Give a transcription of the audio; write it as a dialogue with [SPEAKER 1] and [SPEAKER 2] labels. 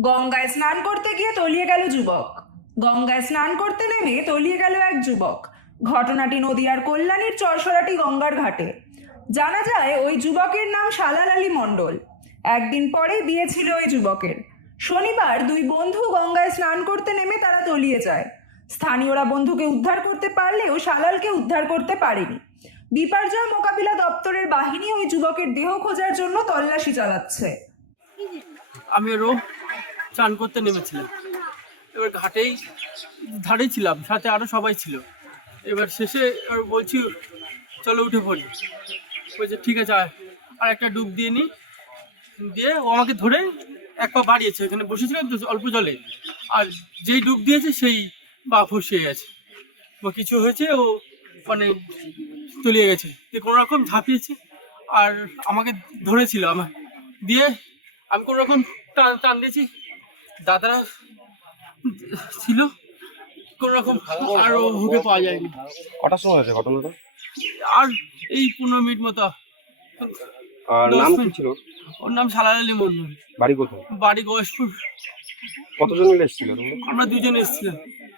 [SPEAKER 1] গঙ্গায় স্নান করতে গিয়ে তলিয়ে গেল যুবক। গঙ্গায় স্নান করতে নেমে তলিয়ে গেল এক যুবক। ঘটনাটি নদিয়ার কল্যাণীর চরসরাটি গঙ্গার ঘাটে। জানা যায়, ওই যুবকের নাম সালাল আলী মণ্ডল। একদিন পরেই বিয়ে ছিল ওই যুবকের। শনিবার দুই বন্ধু গঙ্গায় স্নান করতে নেমে তারা তলিয়ে যায়। স্থানীয়রা বন্ধুকে উদ্ধার করতে পারলেও সালালকে উদ্ধার করতে পারেনি। বিপর্যয় মোকাবিলা দপ্তরের বাহিনী ওই যুবকের দেহ খোঁজার জন্য তল্লাশি চালাচ্ছে।
[SPEAKER 2] আমি চান করতে নেমেছিলাম। এবার ঘাটেই ধারেই ছিলাম, সাথে আরও সবাই ছিল। এবার শেষে আর বলছি, চলো উঠে পড়ি। বলছে, ঠিক আছে। আর একটা ডুব দিয়ে নিই দিয়ে ও আমাকে ধরে এক পা বাড়িয়েছে এখানে বসেছিলাম তো অল্প জলে। আর যেই ডুব দিয়েছে, সেই পা ফসিয়ে গেছে। বা কিছু হয়েছে, ও মানে তলিয়ে গেছে। দিয়ে কোনো রকম ঝাঁপিয়েছে আর আমাকে ধরেছিল আমার দিয়ে আমি কোনো রকম টান টান দিয়েছি দাদারা ছিল কোন রকম আর হুকে পাওয়া যায়নি।
[SPEAKER 3] কটার সময় হয়েছে ঘটনাটা?
[SPEAKER 2] আর এই পনেরো মিনিট মতো।
[SPEAKER 3] আর নাম কি ছিল?
[SPEAKER 2] ওর নাম সালাল আলী মন্ডল
[SPEAKER 3] বাড়ি কোথায়?
[SPEAKER 2] বাড়ি গয়েশপুর
[SPEAKER 3] কতজন মিলে এসেছিল
[SPEAKER 2] আমরা দুজন এসেছিলাম।